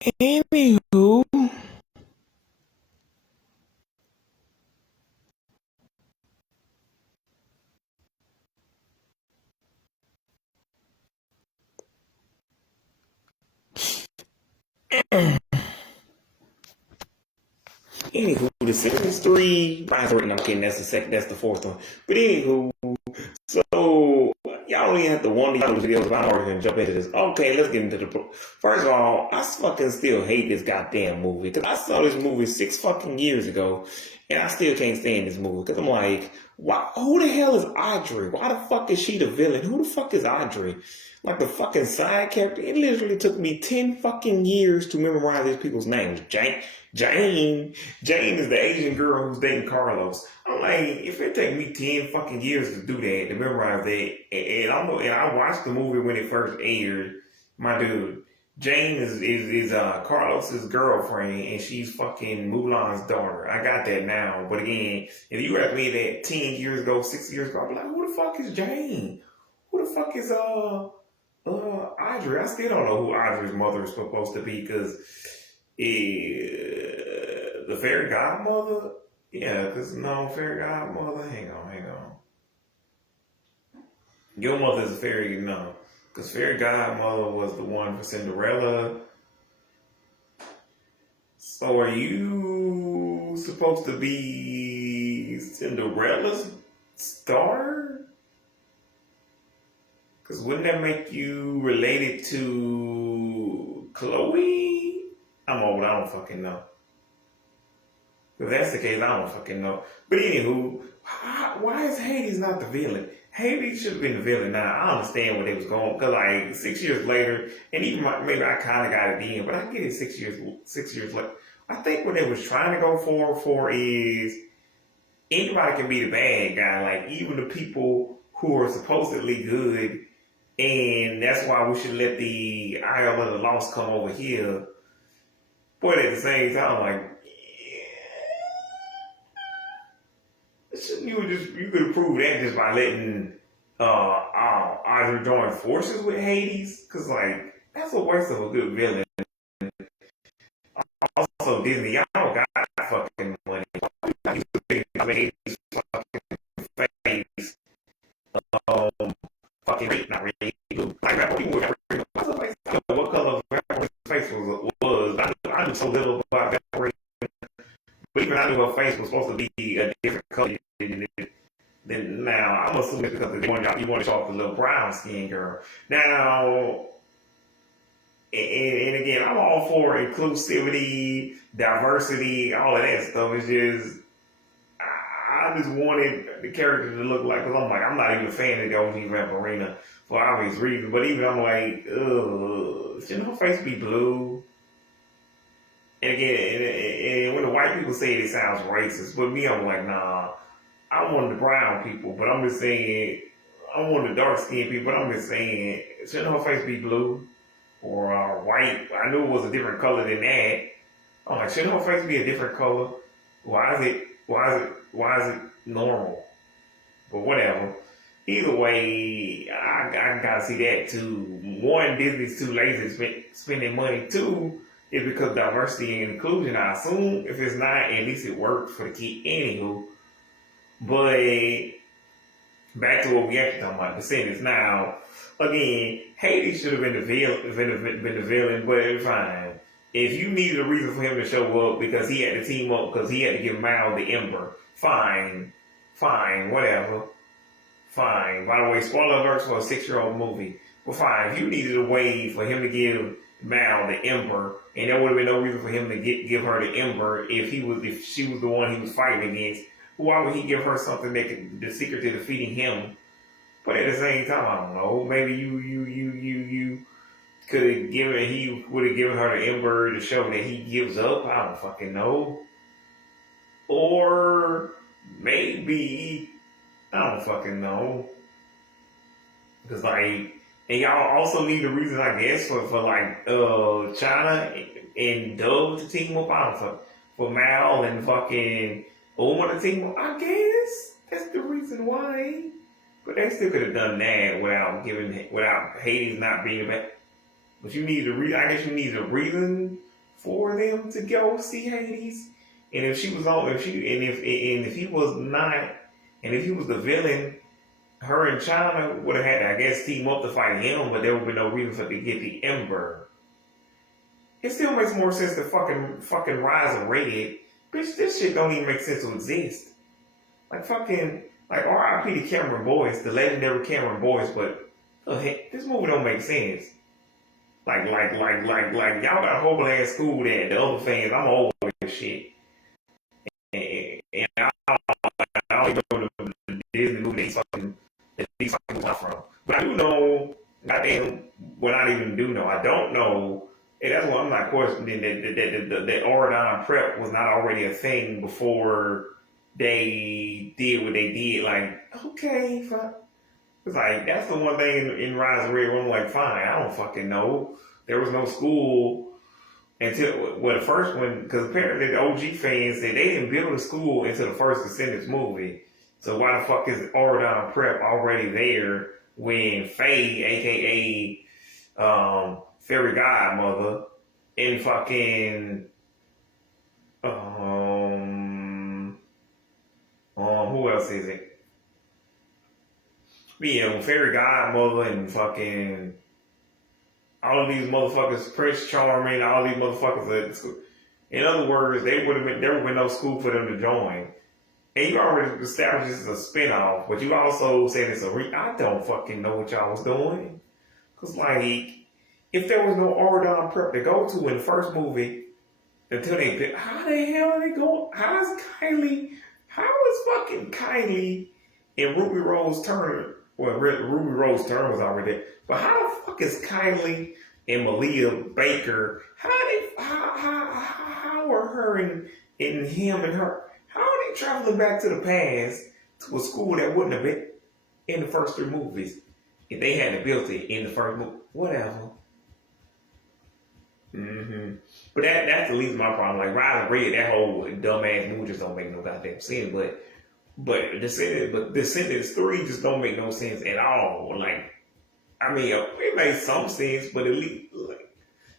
Anywho, Descendants 3, mine's written, I'm kidding, that's the second, that's the fourth one. But anywho, so y'all don't even have to wonder y'all videos about already gonna jump into this. Okay, let's get into the first of all, I fucking still hate this goddamn movie. Cause I saw this movie 6 fucking years ago and I still can't stand this movie. Cause I'm like, why who the hell is Audrey? Why the fuck is she the villain? Who the fuck is Audrey? Like the fucking side character. It literally took me 10 fucking years to memorize these people's names. Jane is the Asian girl who's dating Carlos. I'm like, if it take me 10 fucking years to do that, to memorize that, and I watched the movie when it first aired, my dude, Jane is Carlos's girlfriend, and she's fucking Mulan's daughter. I got that now, but again, if you asked me that 10 years ago, 6 years ago, I'd be like, who the fuck is Jane? Who the fuck is Audrey? I still don't know who Audrey's mother is supposed to be because the fairy godmother. Yeah, because no fairy godmother. Hang on. Your mother's a fairy, no, because fairy godmother was the one for Cinderella. So are you supposed to be Cinderella's star? Because wouldn't that make you related to Chloe? I'm old, I don't fucking know. If that's the case, I don't fucking know. But anywho, why is Hades not the villain? Hades should have been the villain. Now, I understand where they was going. Because like 6 years later, and even maybe I kind of got it in, but I get it 6 years later. I think what they was trying to go for is anybody can be the bad guy. Like even the people who are supposedly good, and that's why we should let the Isle of the Lost come over here. But at the same time, like, shouldn't you could have proved that just by letting either join forces with Hades? Cause like that's a waste of a good villain. Also Disney, y'all don't got fucking money. I mean fucking face. Fucking not really blue. Like what color Valkyrie's face was. I knew so little about Valkyrie. But even I knew her face was supposed to be a different color. Then now I'm assuming because you want to show off the little brown skin girl. Now, and again, I'm all for inclusivity, diversity, all of that stuff. It's just I just wanted the character to look like, because I'm not even a fan of the OG Vampirina for obvious reasons. But even I'm like, ugh, shouldn't her face be blue? And again, and when the white people say it, it sounds racist. But me, I'm like, nah. I'm one of the brown people, but I'm just saying, I'm one of the dark skinned people, but I'm just saying, shouldn't her face be blue or white? I knew it was a different color than that. I'm like, shouldn't her face be a different color? Why is it normal? But whatever. Either way, I gotta see that too. One, Disney's too lazy spending money. Two, is because diversity and inclusion. I assume if it's not, at least it worked for the kid. Anywho. But back to what we actually talking about, descendants. Now, again, Hades should have been the villain, but fine. If you needed a reason for him to show up because he had to team up, because he had to give Mal the Ember, fine, whatever, fine. By the way, spoiler alerts for a 6-year-old movie, but fine. If you needed a way for him to give Mal the Ember, and there would have been no reason for him to give her the Ember if she was the one he was fighting against. Why would he give her something the secret to defeating him? But at the same time, I don't know. Maybe you could have he would have given her the Ember to show that he gives up. I don't fucking know. Or maybe I don't fucking know. Because like, and y'all also need a reason, I guess, for like China and Dove to team up. I don't fuck for Mal and fucking. Or to team up. I guess that's the reason why. But they still could have done that without Hades not being back. But you need I guess you need a reason for them to go see Hades. And if she was on, if he was not, and if he was the villain, her and China would have had to, I guess, team up to fight him, but there would be no reason for them to get the Ember. It still makes more sense to fucking Rise of Red. Bitch, this shit don't even make sense to exist. Like fucking, like R.I.P. to Cameron Boyce, the legendary Cameron Boyce, but heck, this movie don't make sense. Like, y'all got a whole ass school that the other fans, I'm over this shit. And I don't even know the Disney movie that these fucking come from. But I do know, goddamn, what I even do know, I don't know, and that's why I'm not questioning that Oradon prep was not already a thing before they did what they did. Like, okay, fine. It's like, that's the one thing in Rise of Red where I'm like, fine, I don't fucking know. There was no school until, well, the first one, because apparently the OG fans said they didn't build a school until the first Descendants movie. So why the fuck is Oradon Prep already there when Faye, aka Fairy Godmother, and fucking who else is it? Yeah, Fairy Godmother and fucking all of these motherfuckers, Prince Charming, all these motherfuckers at school. In other words, there would have been no school for them to join. And you already established this as a spinoff, but you also said it's I don't fucking know what y'all was doing. Cause like, if there was no Oradon Prep to go to in the first movie, until they, how the hell are they going? How is fucking Kylie and Ruby Rose Turner? Well, Ruby Rose Turner was already there, but how the fuck is Kylie and Malia Baker? How are her and him and her? How are they traveling back to the past to a school that wouldn't have been in the first three movies if they hadn't built it in the first movie? Whatever. But that's the least of my problem. Like Rise of Red, that whole dumbass movie just don't make no goddamn sense. But Descendants 3 just don't make no sense at all. Like, I mean, it makes some sense, but at least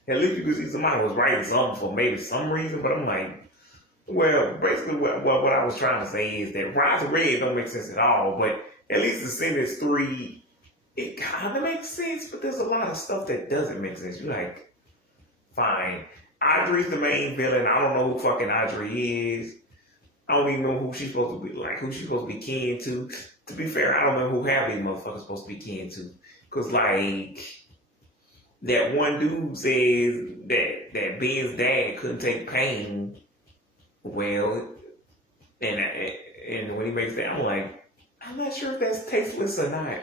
you could see somebody was writing something for maybe some reason. But I'm like, well, basically what I was trying to say is that Rise of Red don't make sense at all. But at least Descendants 3, it kind of makes sense, but there's a lot of stuff that doesn't make sense. You're like, fine. Audrey's the main villain. I don't know who fucking Audrey is. I don't even know who she's supposed to be, like, who she's supposed to be kin to. To be fair, I don't know who half these motherfuckers supposed to be kin to. Because, like, that one dude says that Ben's dad couldn't take pain well. And when he makes that, I'm like, I'm not sure if that's tasteless or not.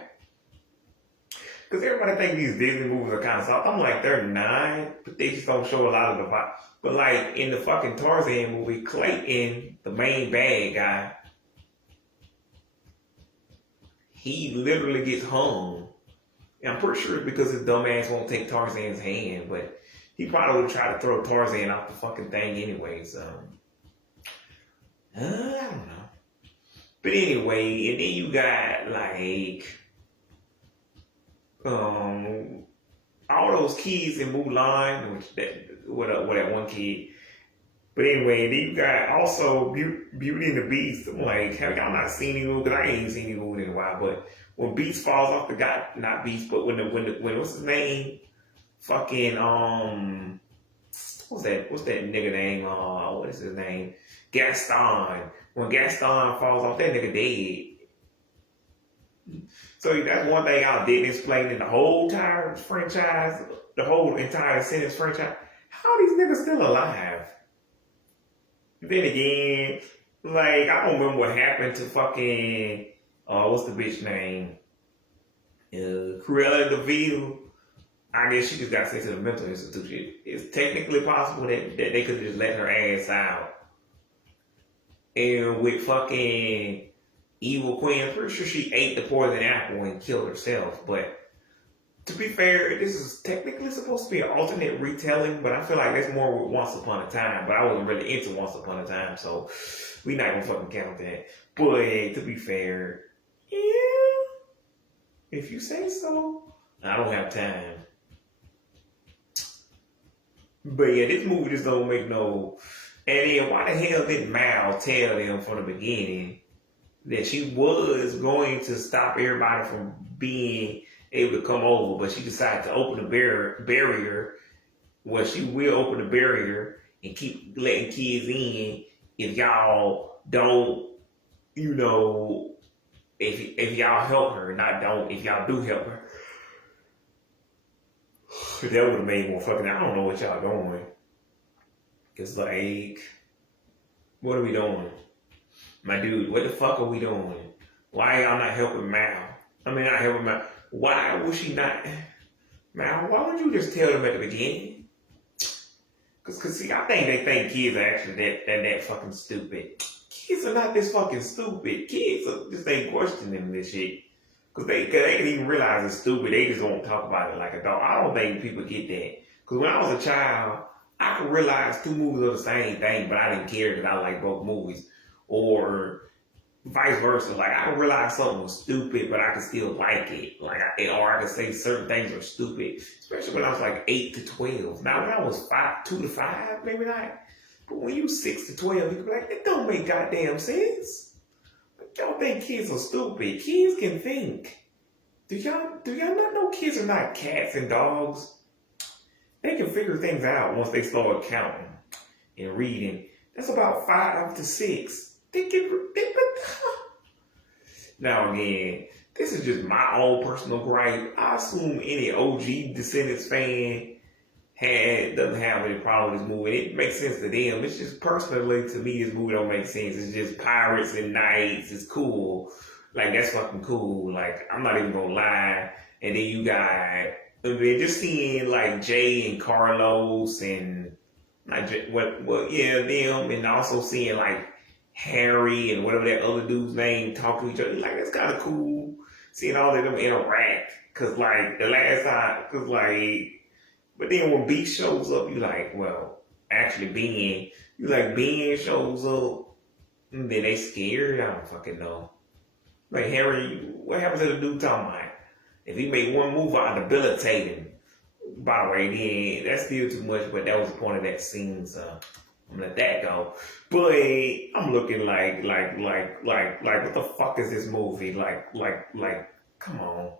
Because everybody think these Disney movies are kind of soft. I'm like, they're not, but they just don't show a lot of the vibe. But like in the fucking Tarzan movie, Clayton, the main bad guy, he literally gets hung. And I'm pretty sure it's because his dumb ass won't take Tarzan's hand, but he probably would try to throw Tarzan off the fucking thing anyway, so. I don't know. But anyway, and then you got like, all those kids in Mulan, with that one kid. But anyway, then you got also Beauty and the Beast. I'm like, have y'all not seen any movie? Because I ain't seen any movie in a while. But when Beast falls off the guy, not Beast, but when what's his name? Fucking what's that nigga name? What is his name? Gaston. When Gaston falls off, that nigga dead. So that's one thing I didn't explain in the whole entire franchise, the whole entire Descendants franchise. How these niggas still alive? Then again, like, I don't remember what happened to fucking, what's the bitch name? Cruella de Vil. I guess she just got sent to the mental institution. It's technically possible that they could just let her ass out. And with fucking Evil Queen, I'm pretty sure she ate the poison apple and killed herself. But to be fair, this is technically supposed to be an alternate retelling, but I feel like that's more with Once Upon a Time. But I wasn't really into Once Upon a Time, so we not gonna fucking count that. But to be fair, yeah, if you say so. I don't have time. But yeah, this movie just don't make no. And then why the hell didn't Mal tell them from the beginning that she was going to stop everybody from being able to come over, but she decided to open the barrier. Well, she will open the barrier and keep letting kids in if y'all don't, you know, if y'all help her, not don't, if y'all do help her. That would have made more fucking, I don't know what y'all doing. It's like, what are we doing? My dude, what the fuck are we doing? Why y'all not helping Mal? I mean, not helping Mal. Why was she not? Mal, why would you just tell them at the beginning? Cause see, I think they think kids are actually that fucking stupid. Kids are not this fucking stupid. Kids are just ain't questioning this shit. Cause they can even realize it's stupid. They just won't talk about it like a dog. I don't think people get that. Cause when I was a child, I could realize two movies are the same thing, but I didn't care because I like both movies. Or vice versa. Like I could realize something was stupid, but I could still like it. Or I could say certain things are stupid, especially when I was like 8 to 12. Now when I was 2 to 5, maybe not. But when you 6 to 12, you can be like, it don't make goddamn sense. Y'all think kids are stupid. Kids can think. Do y'all not know kids are not cats and dogs? They can figure things out once they start counting and reading. That's about 5 to 6. Now again, this is just my own personal gripe. I assume any OG Descendants fan doesn't have any problem with this movie. It makes sense to them. It's just personally to me, this movie don't make sense. It's just pirates and knights. It's cool. Like that's fucking cool. Like I'm not even gonna lie. And then you got just seeing like Jay and Carlos and like them, and also seeing like Harry and whatever that other dude's name talk to each other. Like that's kind of cool. Seeing all of them interact. Cause like the last time, but then when B shows up, you like, well, actually Ben shows up, and then they scared. I don't fucking know. Like Harry, what happens to the dude talking about? If he made one move, I'll debilitate him. By the way, then that's still too much, but that was the point of that scene, so I'm gonna let that go. But I'm looking like, what the fuck is this movie? Like, come on.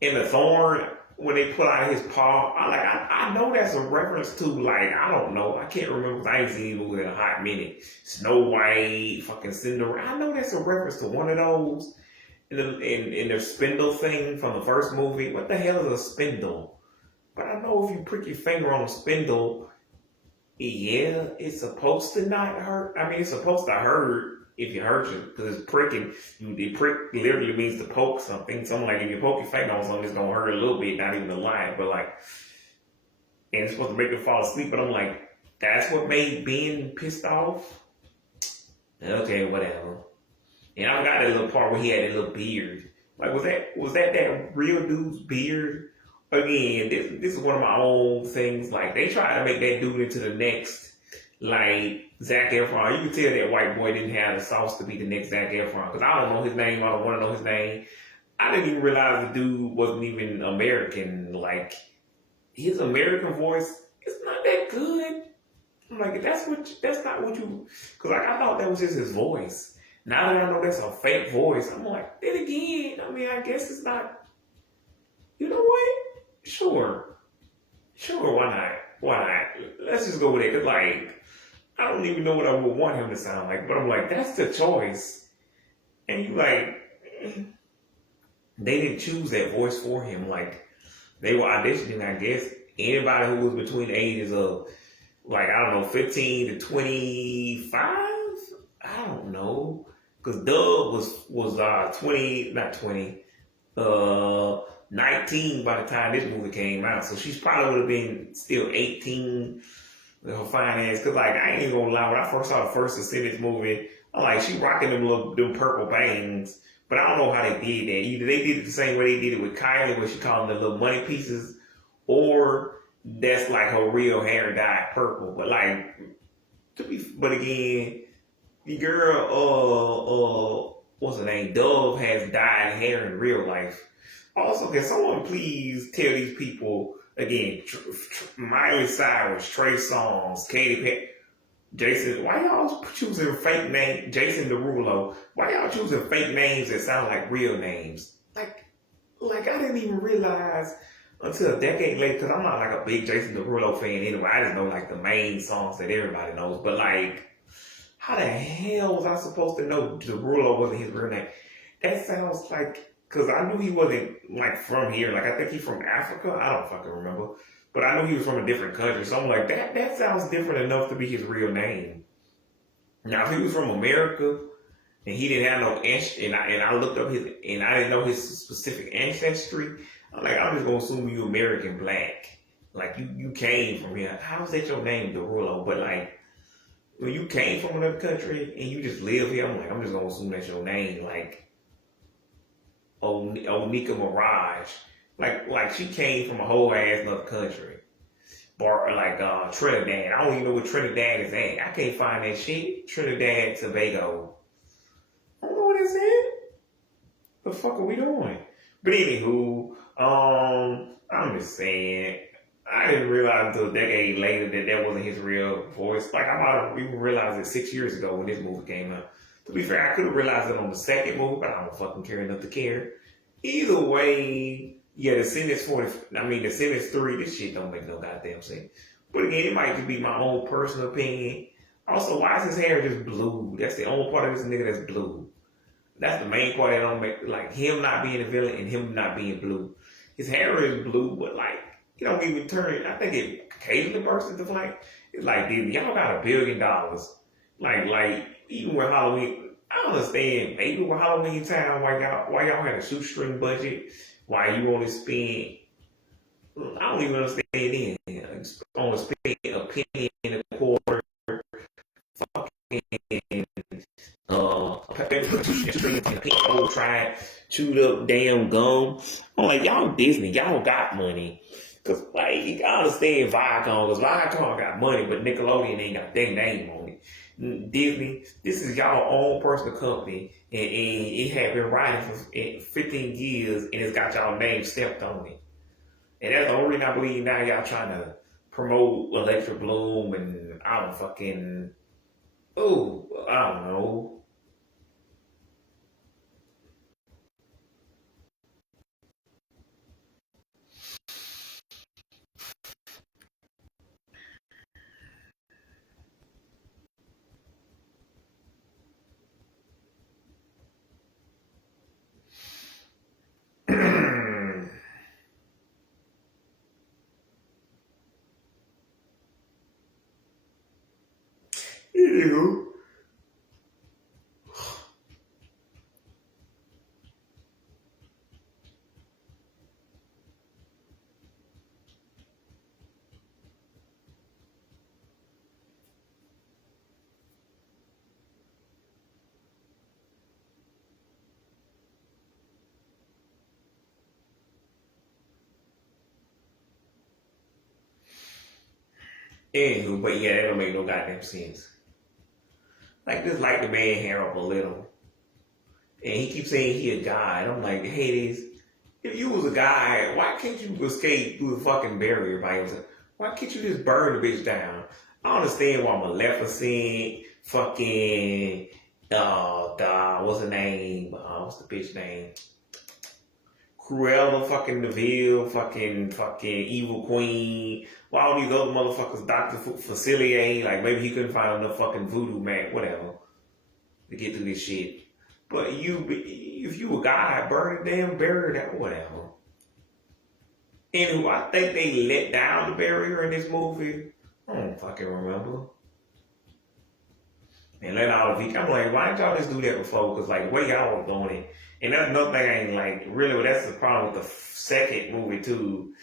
In the Thorn, when they put out his paw, I know that's a reference to, like, I don't know. I can't remember. I ain't seen the movie in a hot minute. Snow White, fucking Cinderella. I know that's a reference to one of those. In the spindle thing from the first movie. What the hell is a spindle? But I know if you prick your finger on a spindle, yeah, it's supposed to not hurt. I mean, it's supposed to hurt if you hurt you, because it's pricking. The prick literally means to poke something. So I'm like, if you poke your finger on something, it's gonna hurt a little bit, not even a lot, but like, and it's supposed to make them fall asleep. But I'm like, that's what made Ben pissed off. Okay, whatever. And I got that little part where he had that little beard. Like, was that real dude's beard? Again, this is one of my own things. Like, they try to make that dude into the next, like, Zac Efron. You can tell that white boy didn't have the sauce to be the next Zac Efron. Because I don't know his name. I don't want to know his name. I didn't even realize the dude wasn't even American. Like, his American voice is not that good. I'm like, that's not what you... Because, like, I thought that was just his voice. Now that I know that's a fake voice, I'm like, then again, I mean, I guess it's not, you know what? Sure, why not? Let's just go with it, because, like, I don't even know what I would want him to sound like, but I'm like, that's the choice. And you like, they didn't choose that voice for him. Like, they were auditioning, I guess, anybody who was between the ages of, like, I don't know, 15 to 25? I don't know. Because Doug was 19 by the time this movie came out. So she's probably would have been still 18 with her fine ass. Because, like, I ain't even gonna lie, when I first saw the first Descendants movie, I'm like, she rocking them purple bangs. But I don't know how they did that. Either they did it the same way they did it with Kylie, where she called them the little money pieces, or that's like her real hair dyed purple. But, like, but again, the girl, what's her name? Dove has dyed hair in real life. Also, can someone please tell these people Again, Miley Cyrus, Trey Songz, Katy Perry, Jason. Why y'all choosing fake name? Jason Derulo. Why y'all choosing fake names that sound like real names? Like I didn't even realize until a decade later, because I'm not like a big Jason Derulo fan anyway. I just know like the main songs that everybody knows. But like, how the hell was I supposed to know Derulo wasn't his real name? That sounds like, because I knew he wasn't like from here. Like I think he's from Africa. I don't fucking remember. But I knew he was from a different country. So I'm like, that sounds different enough to be his real name. Now, if he was from America and he didn't have no and I looked up his and I didn't know his specific ancestry, I'm like, I'm just gonna assume you American black. Like you came from here. How is that your name, Derulo? But like when you came from another country and you just live here, I'm like, I'm just gonna assume that's your name. Like Onika Mirage. Like she came from a whole ass another country. Trinidad. I don't even know what Trinidad is at. I can't find that shit. Trinidad, Tobago. I don't know what it's in. The fuck are we doing? But anywho, I'm just saying, I didn't realize until a decade later that wasn't his real voice. Like I might have even realized it 6 years ago when this movie came out. To be fair, I could have realized it on the second movie, but I don't fucking care enough to care. Either way, yeah, Descendants 3, this shit don't make no goddamn sense. But again, it might just be my own personal opinion. Also, why is his hair just blue? That's the only part of this nigga that's blue. That's the main part that don't make, like, him not being a villain and him not being blue. His hair is blue, but, like, he don't even turn, I think it occasionally bursts into flame. It's like, dude, y'all got $1 billion. Like, even with Halloween, I understand, maybe with Halloween time, why y'all had a shoestring budget, why you only spend, I don't even understand it. Only spend a penny and a quarter, fucking, tried, chewed up damn gum. I'm like, y'all Disney, y'all got money. Cause like, I understand Viacom, cause Viacom got money, but Nickelodeon ain't got their name on it. Disney, this is y'all own personal company, and it had been riding for 15 years, and it's got y'all name stamped on it. And that's the only reason I believe now y'all trying to promote Electric Bloom and I don't know. Anywho. Anywho, but yeah, that don't make no goddamn sense. Like, just light the man hair up a little. And he keeps saying he a guy. And I'm like, hey, if you was a guy, why can't you escape through the fucking barrier by yourself? Why can't you just burn the bitch down? I understand why Maleficent, fucking, what's the name? What's the bitch name? Cruella fucking Deville, fucking Evil Queen, all these other motherfuckers, Dr. Facilier, like maybe he couldn't find enough fucking voodoo man, whatever, to get through this shit. But if you a guy, burn it down, bury it, whatever. Anyway, I think they let down the barrier in this movie. I don't fucking remember. And let all the I'm like, why didn't y'all just do that before? Because like, the way y'all was doing it. And that's another thing I ain't like, really, that's the problem with the second movie too.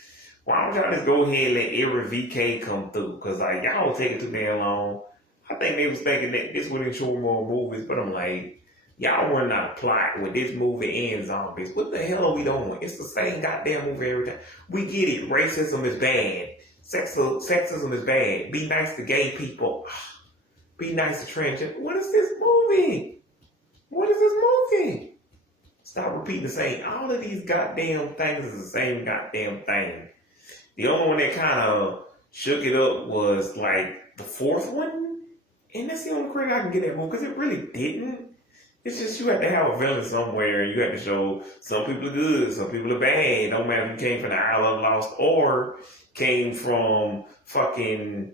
Why don't y'all just go ahead and let every VK come through? Because like, y'all was taking too damn long. I think they was thinking that this would ensure more movies, but I'm like, y'all were not plot with this movie and zombies. What the hell are we doing? It's the same goddamn movie every time. We get it. Racism is bad. Sexism is bad. Be nice to gay people. Be nice to transgender. What is this movie? What is this movie? Stop repeating the same. All of these goddamn things is the same goddamn thing. The only one that kind of shook it up was like the fourth one, and that's the only credit I can get that movie because it really didn't. It's just you have to have a villain somewhere. You have to show some people are good, some people are bad. No matter if you came from the Isle of Lost or came from fucking,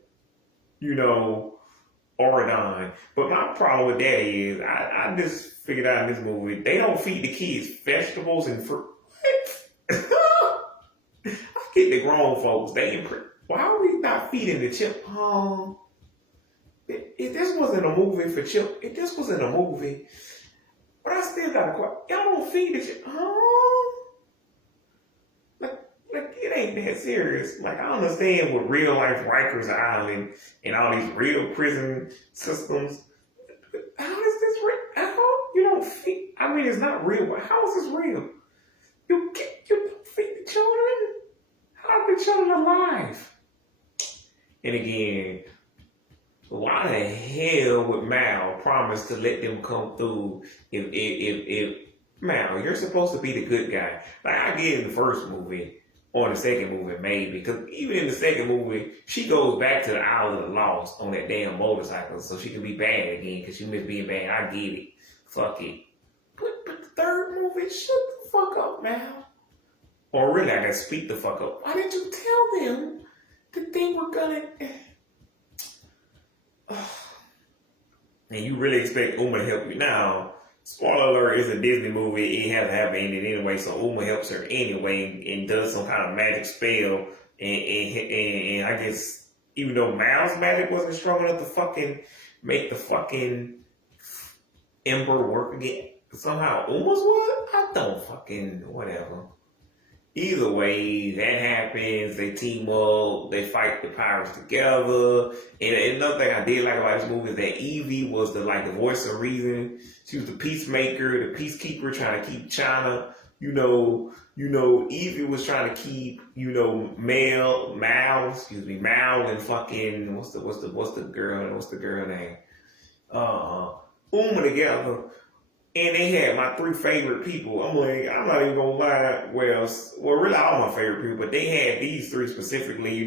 Oregon. But my problem with that is, I just figured out in this movie, they don't feed the kids vegetables and fruit. I get the grown folks. Why are we not feeding the chip? If this wasn't a movie for chip, if this wasn't a movie, but I still got a question. Y'all don't feed the chip, Like it ain't that serious. Like I understand with real life Rikers Island and all these real prison systems. How is this real? How you don't feed? I mean, it's not real, but how is this real? You don't feed the children. How are the children alive? And again, why the hell would Mal promise to let them come through if Mal, you're supposed to be the good guy? Like I get in the first movie or the second movie maybe, because even in the second movie, she goes back to the Isle of the Lost on that damn motorcycle so she can be bad again because she missed being bad. I get it. Fuck it. But the third movie, shut the fuck up, Mal. Or really, I gotta speak the fuck up. Why didn't you tell them that they were gonna... And you really expect Uma to help you. Now, spoiler alert, it's a Disney movie. It has a happy ending anyway, so Uma helps her anyway and does some kind of magic spell. And I guess, even though Mal's magic wasn't strong enough to fucking make the fucking Ember work again, somehow Uma's was? I don't fucking, whatever. Either way, that happens. They team up. They fight the pirates together. And another thing I did like about this movie is that Evie was the voice of reason. She was the peacemaker, the peacekeeper, trying to keep China. Evie was trying to keep Mal and fucking what's the girl name? Uma together. And they had my three favorite people. I'm like, I'm not even gonna lie. Well, really all my favorite people, but they had these three specifically.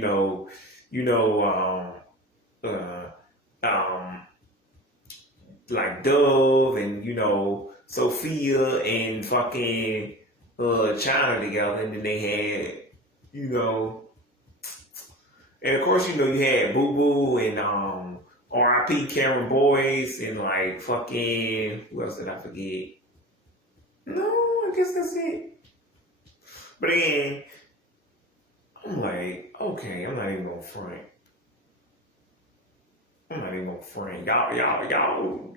Like Dove and Sophia and fucking China together, and then they had and of course you had Boo Boo and R.I.P. Cameron Boyce and fucking, who else did I forget? No, I guess that's it. But again, I'm like, okay, I'm not even gonna front. Y'all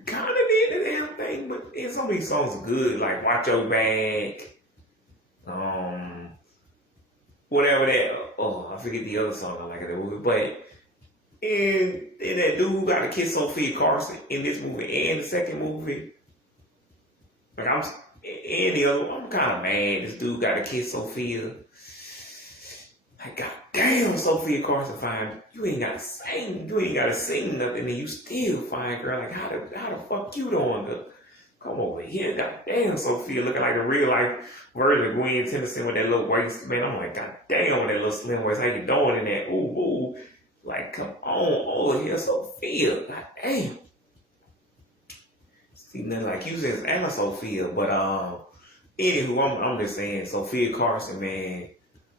kind of did the damn thing, but some of these songs are good, like Watch Your Back, whatever that, I forget the other song I like in that movie, but and that dude who got to kiss Sophia Carson in this movie and the second movie. And the other one, I'm kind of mad this dude got to kiss Sophia. Like, goddamn, Sophia Carson fine. You ain't got to sing nothing, and you still fine, girl. Like, how the fuck you doing? Come over here, goddamn, Sophia looking like a real life version of Gwen Tennyson with that little waist, man. I'm like, goddamn, that little slim waist. How you doing in that? Ooh. Like, come on over here, Sophia. God damn. See, nothing like you said, Anna Sophia. But, anywho, I'm just saying, Sophia Carson, man,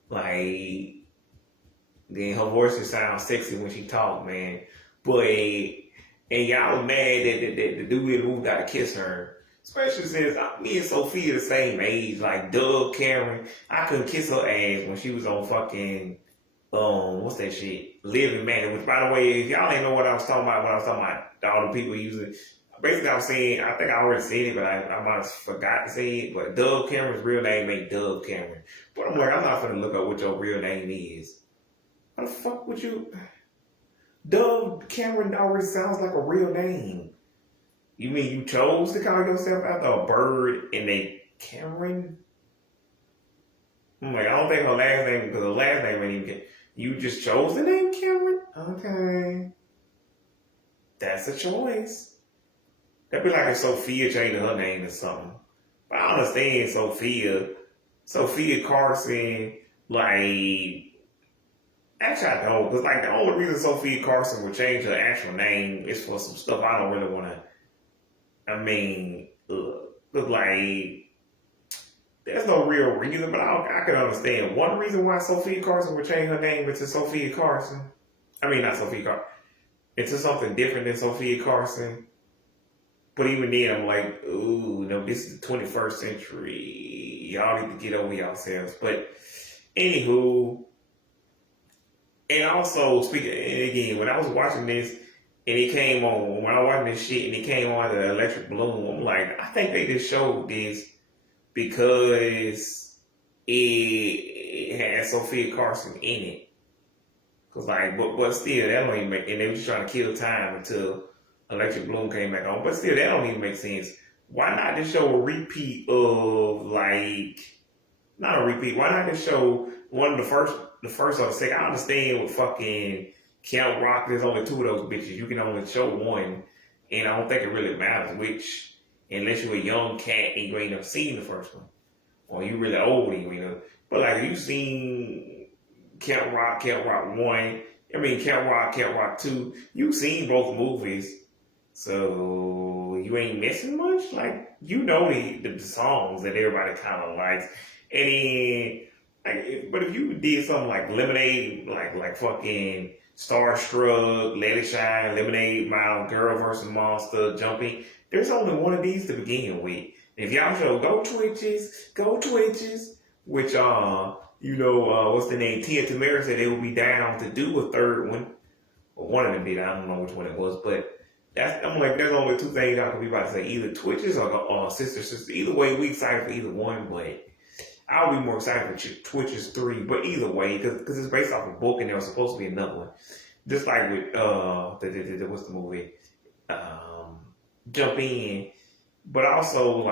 like, then her voice just sounds sexy when she talk, man. But, and y'all mad that the dude in the movie got to kiss her. Especially since me and Sophia the same age, like Doug Cameron. I couldn't kiss her ass when she was on fucking... what's that shit? Living Man. Which, by the way, if y'all ain't know what I was talking about, all the people using. Basically, I was saying, I think I already said it, but I might have forgot to say it. But Dove Cameron's real name ain't Dove Cameron. But I'm like, I'm not gonna look up what your real name is. How the fuck would you? Dove Cameron already sounds like a real name. You mean you chose to call yourself after a bird and a Cameron? I'm like, I don't think her last name, because her last name ain't even. You just chose the name Cameron? Okay. That's a choice. That'd be like if Sophia changed her name or something. But I understand Sophia Carson, like, Actually, I don't, because like the only reason Sophia Carson would change her actual name is for some stuff I don't really want to. I mean, look like there's no real reason, but I can understand one reason why Sophia Carson would change her name into Sophia Carson. I mean, not Sophia Carson, into something different than Sophia Carson. But even then, I'm like, ooh, no, this is the 21st century. Y'all need to get over yourselves. But anywho, and also speaking, and again, when I was watching this and it came on, when I was watching this shit and it came on the Electric Bloom, I'm like, I think they just showed this because it had Sophia Carson in it. Cause like, but still, that don't even make, and they were just trying to kill time until Electric Bloom came back on. But still, that don't even make sense. Why not just show a repeat of like, not a repeat. Why not just show one of the first or the second? I understand with fucking Camp Rock, there's only two of those bitches. You can only show one, and I don't think it really matters which, unless you're a young cat and you ain't never seen the first one, or you really old and you know. But like you seen Camp Rock 1. I mean Camp Rock 2. You've seen both movies. So you ain't missing much. Like you know the songs that everybody kind of likes, and then but if you did something like Lemonade, like fucking Starstruck, Let It Shine, Lemonade, My Girl vs. Monster, Jumping, there's only one of these to begin with. If y'all show Go Twitches, which you know what's the name? Tia Tamara said they would be down to do a third one, or one of them did. I don't know which one it was, but. I'm like, there's only two things I can be about to say. Either Twitches or Sister. Either way, we excited for either one, but I'll be more excited for Twitches 3. But either way, because it's based off a book and there was supposed to be another one. Just like with, what's the movie? Jump In. But also,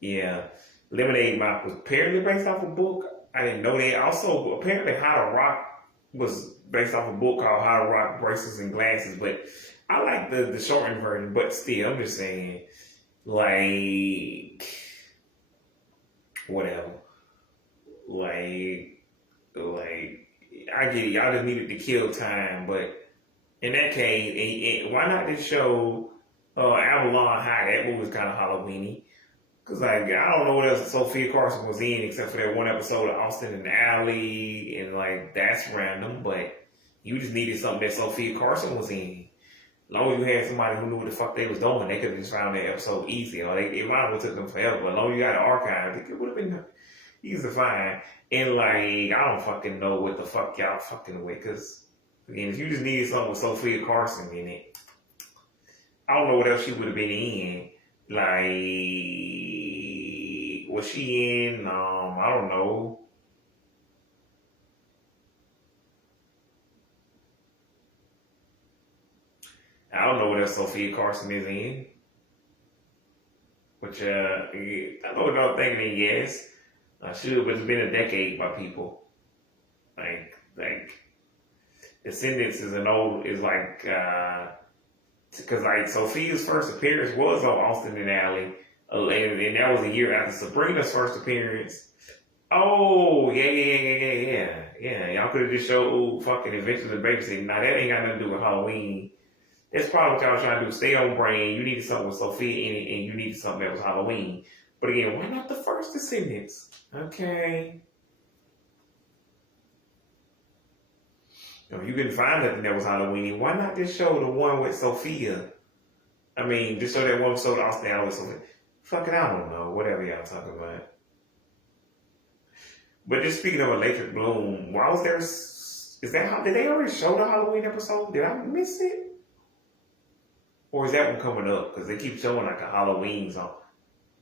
yeah, Lemonade Mouth was apparently based off a book. I didn't know that. Also, apparently How to Rock was based off a book called How to Rock Bracelets and Glasses, but I like the shortened version, but still, I'm just saying, like, whatever. Like, I get it, y'all just needed to kill time, but in that case, why not just show Avalon High? That movie was kind of Halloween-y. Cause like I don't know what else Sophia Carson was in except for that one episode of Austin in the Alley, and like that's random. But you just needed something that Sophia Carson was in. As long as you had somebody who knew what the fuck they was doing, they could have just found that episode easy. Or it might have took them forever. But as long as you got an archive, it would have been easy to find. And like I don't fucking know what the fuck y'all fucking with. Cause again, if you just needed something with Sophia Carson in it, I don't know what else she would have been in. Like. Was she in, I don't know. I don't know what else Sophia Carson is in. Which, I know what I'm thinking, yes. I should, but it's been a decade by people. Like, Descendants is like, because like Sophia's first appearance was on Austin and Alley. And that was a year after Sabrina's first appearance. Oh, yeah. Y'all could have just showed fucking Adventures in Babysitting. Now, that ain't got nothing to do with Halloween. That's probably what y'all was trying to do. Stay on brand. You needed something with Sophia in it, and you needed something that was Halloween. But again, why not the first Descendants? Okay. If you couldn't find nothing that was Halloween, why not just show the one with Sophia? I mean, just show that one episode of Austin Alley with Sophia. Fucking, I don't know. Whatever y'all talking about. But just speaking of Electric Bloom, why was there... did they already show the Halloween episode? Did I miss it? Or is that one coming up? Because they keep showing like a Halloween song.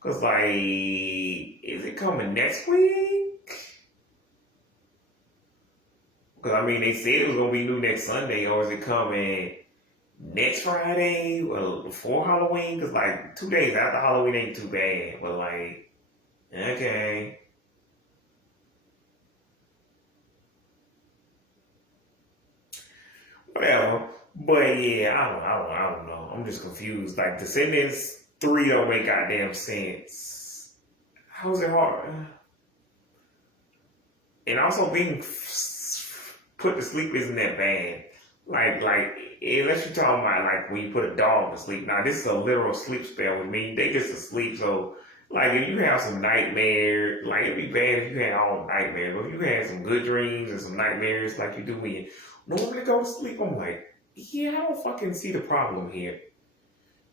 Because like, is it coming next week? Because I mean, they said it was going to be new next Sunday. Or is it coming... next Friday, well, before Halloween, because like 2 days after Halloween ain't too bad, but like, okay. Whatever. But yeah, I don't know. I'm just confused. Like Descendants 3 don't make goddamn sense. How's it hard? And also being put to sleep isn't that bad. Unless you're talking about like when you put a dog to sleep. Now this is a literal sleep spell with me. They just asleep, so like if you have some nightmares, like it'd be bad if you had all nightmares. But if you had some good dreams and some nightmares like you do when you normally go to sleep, I'm like, yeah, I don't fucking see the problem here.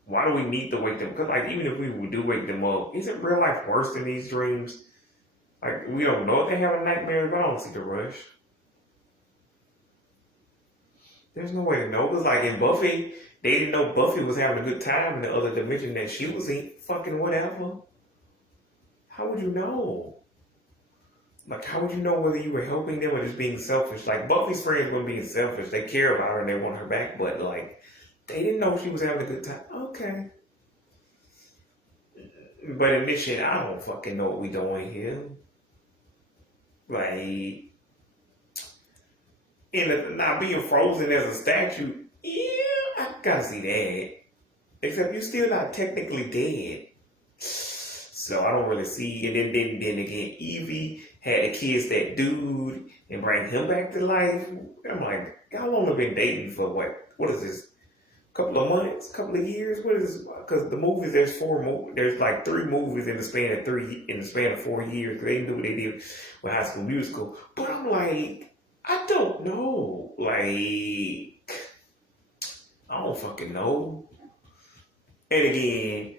Why do we need to wake them? Because like even if we do wake them up, isn't real life worse than these dreams? Like we don't know if they have a nightmare, but I don't see the rush. There's no way to know. Because like in Buffy, they didn't know Buffy was having a good time in the other dimension that she was in. Fucking whatever. How would you know? Like, how would you know whether you were helping them or just being selfish? Like, Buffy's friends weren't being selfish. They care about her and they want her back, but like, they didn't know she was having a good time. Okay. But in this shit, I don't fucking know what we doing here. Like, now being frozen as a statue, yeah, I gotta see that. Except you're still not technically dead. So I don't really see. And then again, Evie had to kiss that dude and bring him back to life. I'm like, y'all only been dating for what is this? Couple of months, couple of years? What is this? Because the movies, there's like 3 movies in the span of 4 years. They knew what they did with High School Musical. But I'm like, I don't know. Like, I don't fucking know. And again,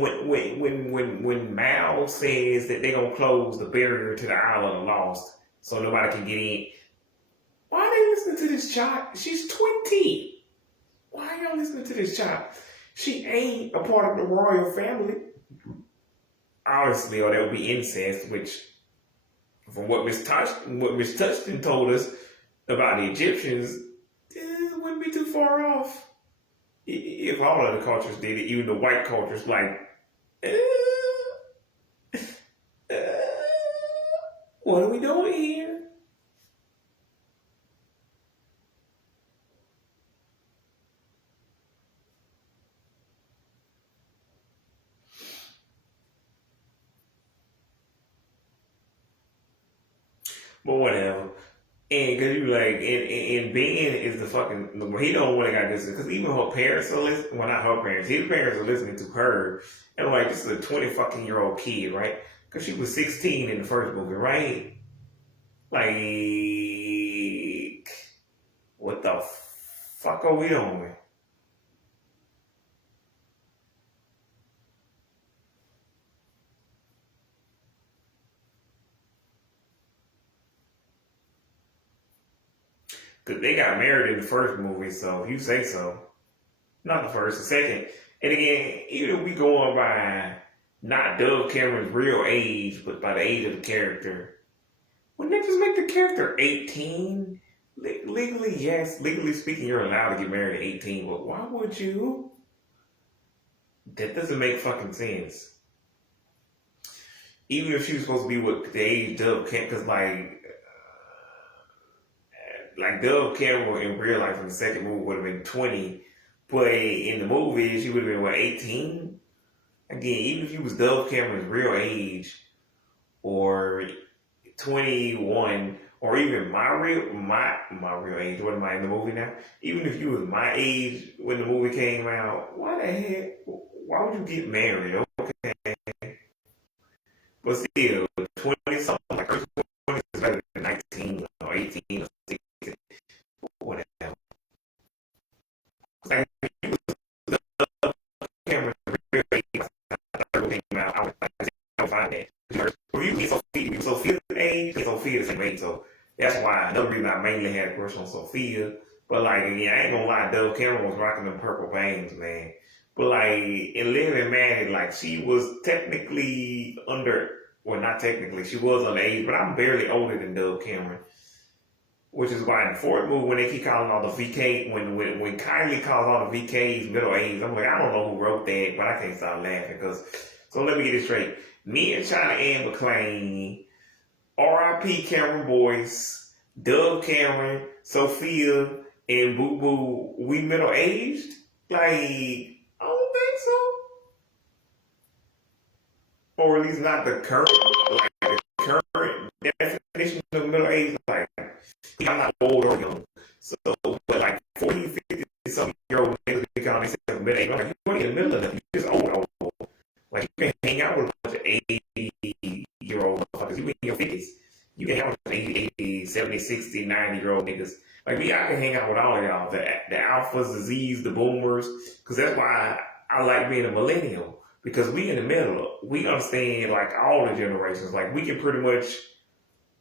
when Mal says that they're gonna close the barrier to the Isle of the Lost so nobody can get in, why are they listening to this child? She's 20. Why are y'all listening to this child? She ain't a part of the royal family. Obviously, or that would be incest, which from what Miss Touchton told us about the Egyptians, it wouldn't be too far off. If all of the cultures did it, even the white cultures, like, what are we doing here? But whatever. And because you like, and Ben is the fucking, he don't want to got this, because even her parents are listening, well not her parents, his parents are listening to her, and like, this is a 20 fucking year old kid, right? Because she was 16 in the first movie, right? Like, what the fuck are we doing? Because they got married in the first movie, so if you say so. Not the first, the second. And again, even if we go on by not Dove Cameron's real age, but by the age of the character, wouldn't they just make the character 18? Legally, yes. Legally speaking, you're allowed to get married at 18, but why would you? That doesn't make fucking sense. Even if she was supposed to be what the age Dove Cameron, because like Dove Cameron in real life in the second movie would have been 20, but in the movie she would have been what, 18? Again, even if you was Dove Cameron's real age, or 21, or even my real age, what am I in the movie now? Even if you was my age when the movie came out, why the heck? Why would you get married? Okay, but still, 20 something, like 20 is better than 19 or 18 or 16, whatever. Like, Cameron real age came out, I would find that. For you get Sophia's age, and Sophia the same age, so that's why another reason I mainly had a crush on Sophia. But like, again, I ain't gonna lie, Dove Cameron was rocking them purple bangs, man. But like, in Living and Married, like, she was technically well, not technically, she was underage, but I'm barely older than Dove Cameron. Which is why in the fourth movie, when they keep calling all the VK, when Kylie calls all the VKs middle age, I'm like, I don't know who wrote that, but I can't stop laughing. So let me get it straight. Me and China Ann McClain, R.I.P. Cameron Boyce, Dove Cameron, Sophia, and Boo Boo, we middle aged? Like, I don't think so. Or at least not the current definition of middle age, like I'm not old or young. So, but like 40, 50 something year old niggas be calling themselves middle age. I'm like, you ain't in the middle of it. You just old. Like you can hang out with a bunch of 80-year-old motherfuckers. You in your 50s. You can hang out with 80, 70, 60, 90-year-old niggas. Like me, I can hang out with all of y'all. The alphas, the Z's, the boomers. Because that's why I like being a millennial. Because we in the middle. We understand like all the generations. Like we can pretty much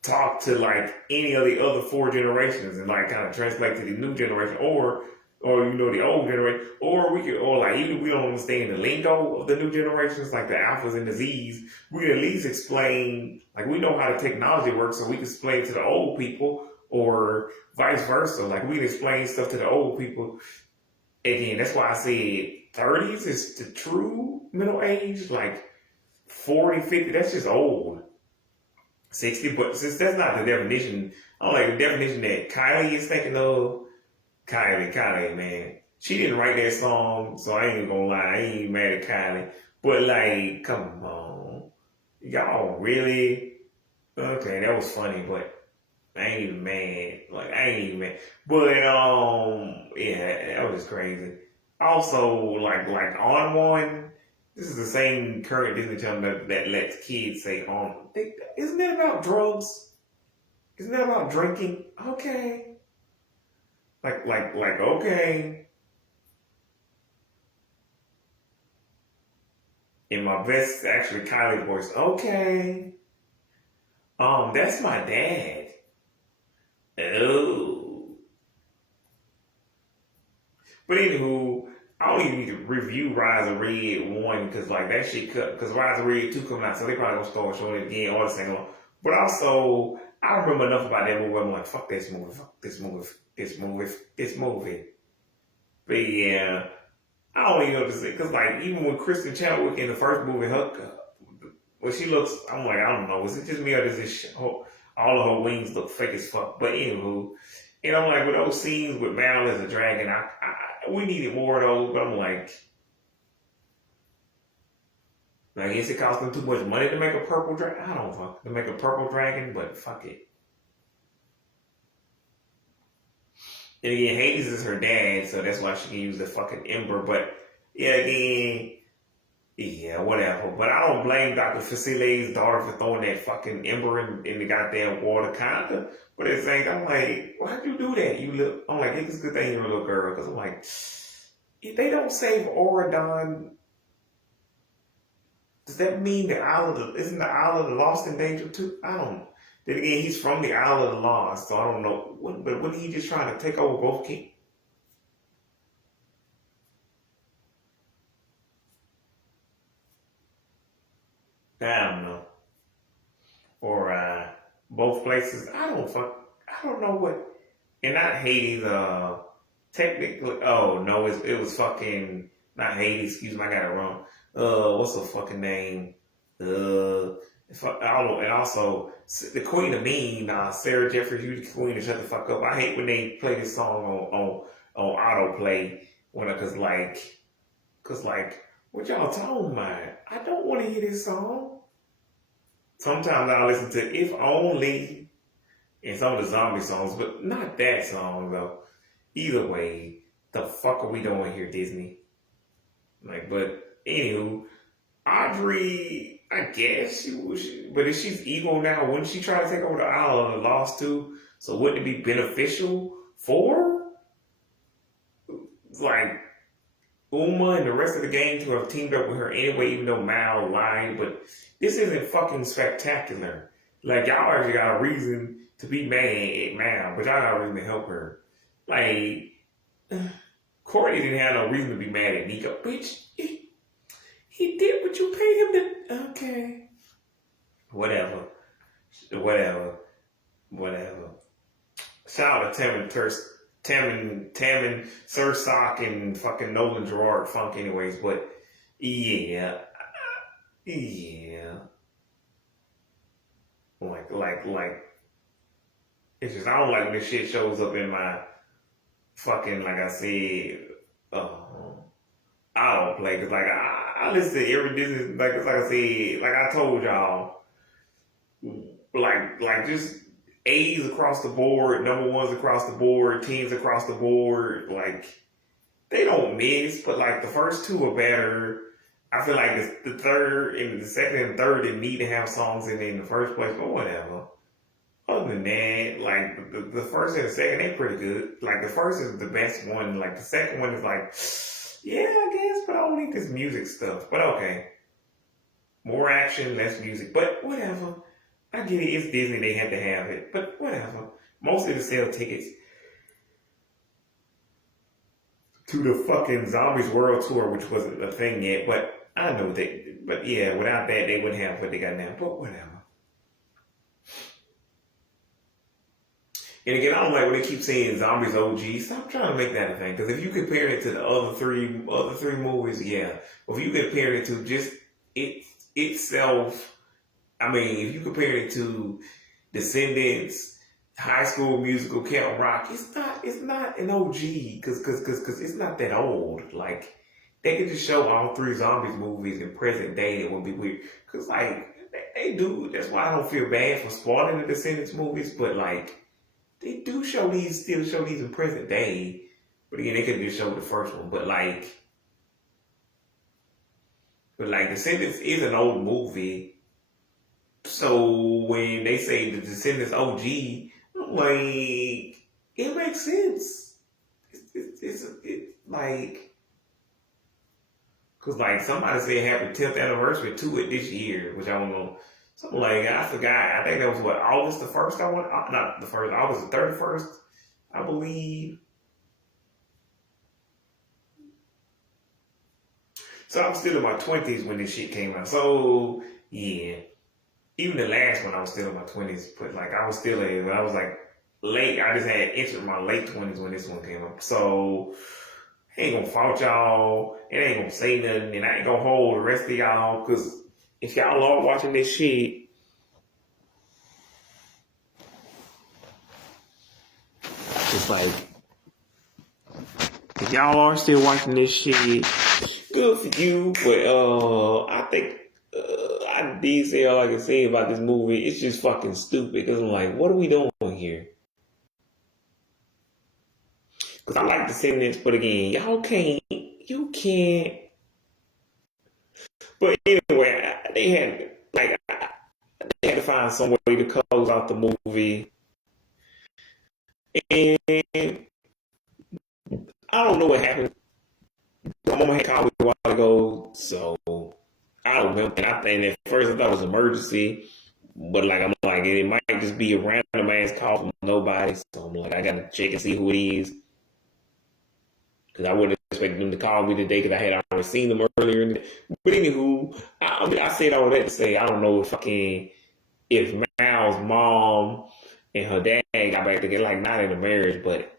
talk to like any of the other four generations and like kind of translate to the new generation or you know the old generation, or we could, or like even if we don't understand the lingo of the new generations, like the alphas and the Z's, we can at least explain, like we know how the technology works, so we can explain to the old people, or vice versa. Like we can explain stuff to the old people. Again, that's why I said 30s is the true middle age. Like 40, 50, that's just old. 60, but since that's not the definition, I don't like the definition that Kylie is thinking of. Kylie, man. She didn't write that song, so I ain't even gonna lie, I ain't even mad at Kylie. But like, come on. Y'all really? Okay, that was funny, but I ain't even mad. Like, I ain't even mad. But, yeah, that was crazy. Also, like on one, this is the same current Disney Channel that lets kids say on. Isn't that about drugs? Isn't that about drinking? Okay. Like, okay. In my best, actually, Kylie voice, okay. That's my dad. Oh. But anywho, I don't even need to review Rise of Red 1 because like that shit cut, because Rise of Red 2 coming out, so they probably gonna start showing it again or the same one. But also, I remember enough about that movie. I'm like, fuck this movie. But yeah, I don't even know what to say. Because, like, even when Kristen Chenoweth in the first movie, when she looks, I'm like, I don't know. Is it just me or does this all of her wings look fake as fuck? But anywho, and I'm like, with those scenes with Mal as a dragon, we needed more of those. But I'm like, is it costing too much money to make a purple dragon? I don't fuck to make a purple dragon, but fuck it. And again, Hades is her dad, so that's why she can use the fucking ember. But yeah, again, yeah, whatever. But I don't blame Dr. Facile's daughter for throwing that fucking ember in the goddamn water, kinda. But at the same time, I'm like, why'd you do that? I'm like, it's a good thing you're a little girl, because I'm like, if they don't save Auradon, does that mean isn't the Isle of the Lost in danger too? I don't. Then again, he's from the Isle of the Lost, so I don't know. But wasn't he just trying to take over both kings? I don't know. Or both places. I don't know what. And not Hades. Technically, oh no, it was fucking not Hades. Excuse me, I got it wrong. What's the fucking name? I don't know. And also the Queen of Mean, Sarah Jeffrey Hughes, the Queen, to shut the fuck up. I hate when they play this song on autoplay cause like what y'all talking about? I don't want to hear this song. Sometimes I listen to If Only and some of the zombie songs, but not that song though. Either way, the fuck are we doing here, Disney? Like, but anywho, Audrey, I guess but if she's evil now, wouldn't she try to take over the Isle of the Lost too? So wouldn't it be beneficial for like Uma and the rest of the gang to have teamed up with her anyway, even though Mal lied? But this isn't fucking spectacular. Like y'all actually got a reason to be mad at Mal, but y'all got a reason to help her. Like Courtney didn't have no reason to be mad at Nico, bitch. He did what you paid him to. Okay. Whatever. Shout out to Tammin Sursock and fucking Nolan Gerard Funk anyways, but yeah. Like it's just I don't like when this shit shows up in my fucking, like I said, I don't play, because like I listen to every Disney, like I said, like I told y'all, like just A's across the board, number ones across the board, teams across the board. Like they don't miss, but like the first two are better. I feel like the third and the second and third didn't need to have songs in the first place, but whatever. Other than that, like the first and the second, they're pretty good. Like the first is the best one. Like the second one is like, yeah, I guess, but I don't need this music stuff. But okay, more action, less music. But whatever. I get it. It's Disney. They had to have it. But whatever. Most of the sell tickets to the fucking Zombies World Tour, which wasn't a thing yet. But I know that. But yeah, without that, they wouldn't have what they got now. But whatever. And again, I don't like when they keep saying Zombies OG. Stop trying to make that a thing. Because if you compare it to the other three movies, yeah. But if you compare it to just itself, I mean, if you compare it to Descendants, High School Musical, Camp Rock, it's not an OG because it's not that old. Like they could just show all three Zombies movies in present day. It would be weird because like they do. That's why I don't feel bad for spoiling the Descendants movies, but like. They do still show these in present day. But again, they could just show the first one. But like Descendants is an old movie. So when they say the Descendants OG, I'm like, it makes sense. It's like, because like somebody said happy 10th anniversary to it this year, which I don't know. Something like I forgot. I think that was what August the 1st. Not the 1st. August the 31st, I believe. So I was still in my 20s when this shit came out. So yeah, even the last one I was still in my 20s. But like I was still in. I was like late. I just had entered my late 20s when this one came up. So I ain't gonna fault y'all. It ain't gonna say nothing, and I ain't gonna hold the rest of y'all because. If y'all are watching this shit, it's like, if y'all are still watching this shit, good for you. But I think I did say all I can say about this movie. It's just fucking stupid. Because I'm like, what are we doing here? Because I like Descendants, but again, you can't. But anyway, they had to find some way to close out the movie. And I don't know what happened. My mama had called me a while ago, so I don't know. And I think at first I thought it was an emergency, but like I'm like it might just be a random ass call from nobody. So I'm like I gotta check and see who it is, because I wouldn't expect them to call me today because I had already seen them earlier. But anywho, I said all that to say I don't know if Mal's mom and her dad got back together, like not in a marriage, but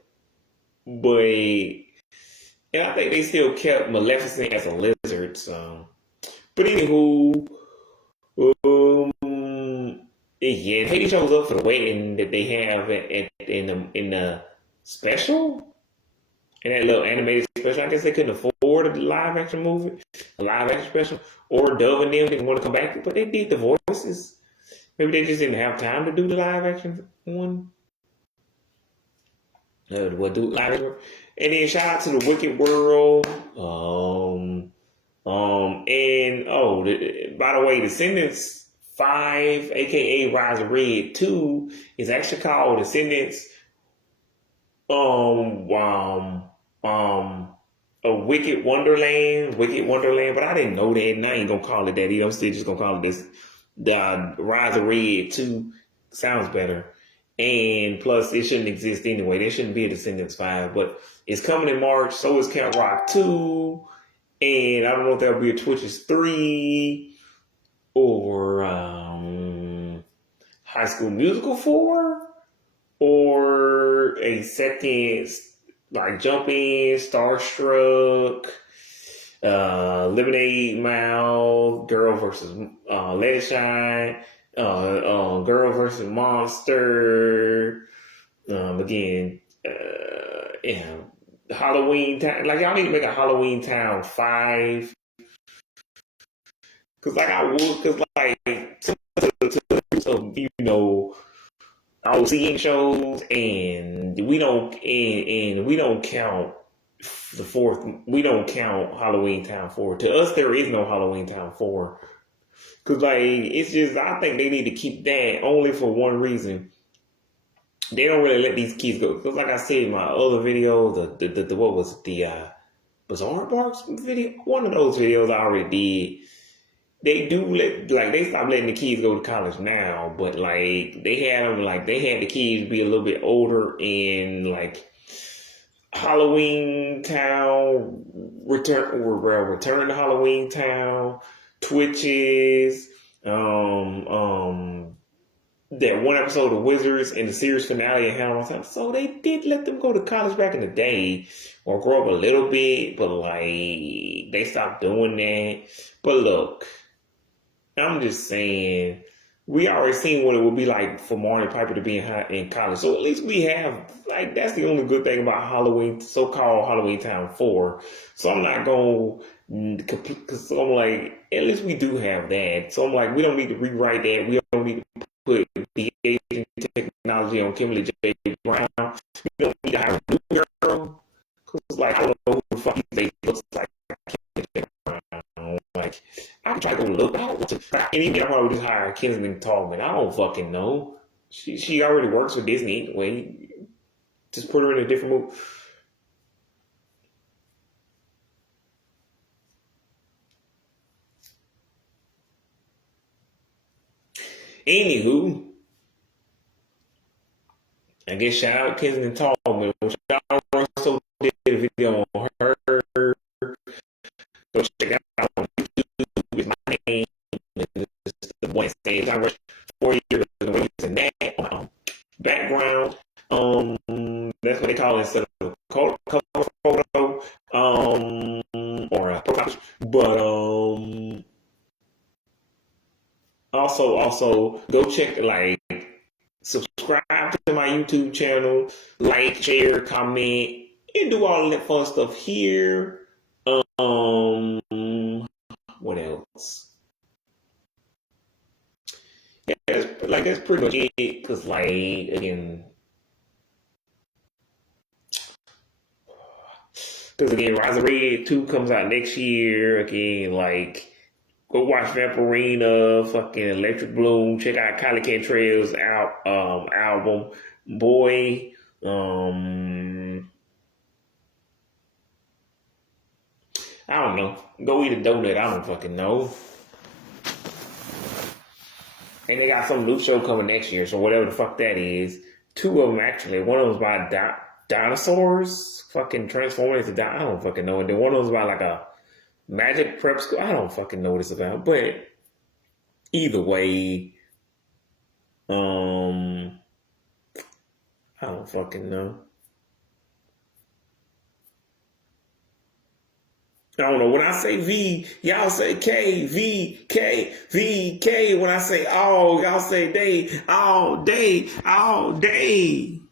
and I think they still kept Maleficent as a lizard. So, but anywho, yeah, Haiti shows up for the wedding that they have in the special, in that little animated special. I guess they couldn't afford a live action special, or Dove and them didn't want to come back, but they did the voices. Maybe they just didn't have time to do the live action one. What do live action? And then shout out to the Wicked World. By the way, Descendants 5, aka Rise of Red 2, is actually called Descendants a Wicked Wonderland, but I didn't know that, and I ain't gonna call it that either. I'm still just gonna call it this. The Rise of Red 2 sounds better. And plus, it shouldn't exist anyway. There shouldn't be a Descendants 5, but it's coming in March. So is Camp Rock 2. And I don't know if there'll be a Twitches 3 or High School Musical 4 or a second, like Jump In, Starstruck, Lemonade Mouth, Girl versus Let It Shine, Girl versus Monster. Again, Halloween Town. Like y'all need to make a Halloween Town 5. Cause like I would, cause like to stuff, all seeing shows, and we don't count the fourth. We don't count Halloween Town 4. To us, there is no Halloween Town 4. Cause it's just, I think they need to keep that only for one reason. They don't really let these kids go. Cause like I said in my other video, the what was it, the Bizarre Barks video? One of those videos I already did. They do they stop letting the kids go to college now, but they had the kids be a little bit older in Halloween Town, Return to Halloween Town, Twitches, that one episode of Wizards and the series finale of Halloween Town. So they did let them go to college back in the day or grow up a little bit, but they stopped doing that. But look, I'm just saying, we already seen what it would be like for Marty Piper to be in college. So at least we have, that's the only good thing about Halloween, so-called Halloween Town 4. So I'm not going to, because I'm at least we do have that. So I'm we don't need to rewrite that. We don't need to put the Asian technology on Kimberly J. Brown. We don't need to hire a new girl. Because, I don't know who the fuck his face looks like. I'm trying to go look. I don't want to. And even I probably just hire Kensington Tallman. I don't fucking know. She already works for Disney anyway. Just put her in a different movie. Anywho, I guess shout out Kensington Tallman. Shout out also did a video on her. Go check out on YouTube. It's my name. It's the one saying I worked 4 years ago using that background. That's what they call it instead of color photo. Or a profile. But also go check subscribe to my YouTube channel, share, comment, and do all that fun stuff here. What else? Yeah, that's pretty much it. Cause again, Rise of Red 2 comes out next year. Again, go watch Vampirina, fucking Electric Bloom. Check out Kylie Cantrell's album, Boy. I don't know. Go eat a donut. I don't fucking know. And they got some new show coming next year, so whatever the fuck that is. 2 of them actually. One of them's about dinosaurs, fucking transforming into I don't fucking know. And then one of them's about a magic prep school. I don't fucking know what it's about. But either way, I don't fucking know. I don't know. When I say V, y'all say K, V, K, V, K. When I say all, y'all say day, all day, all day.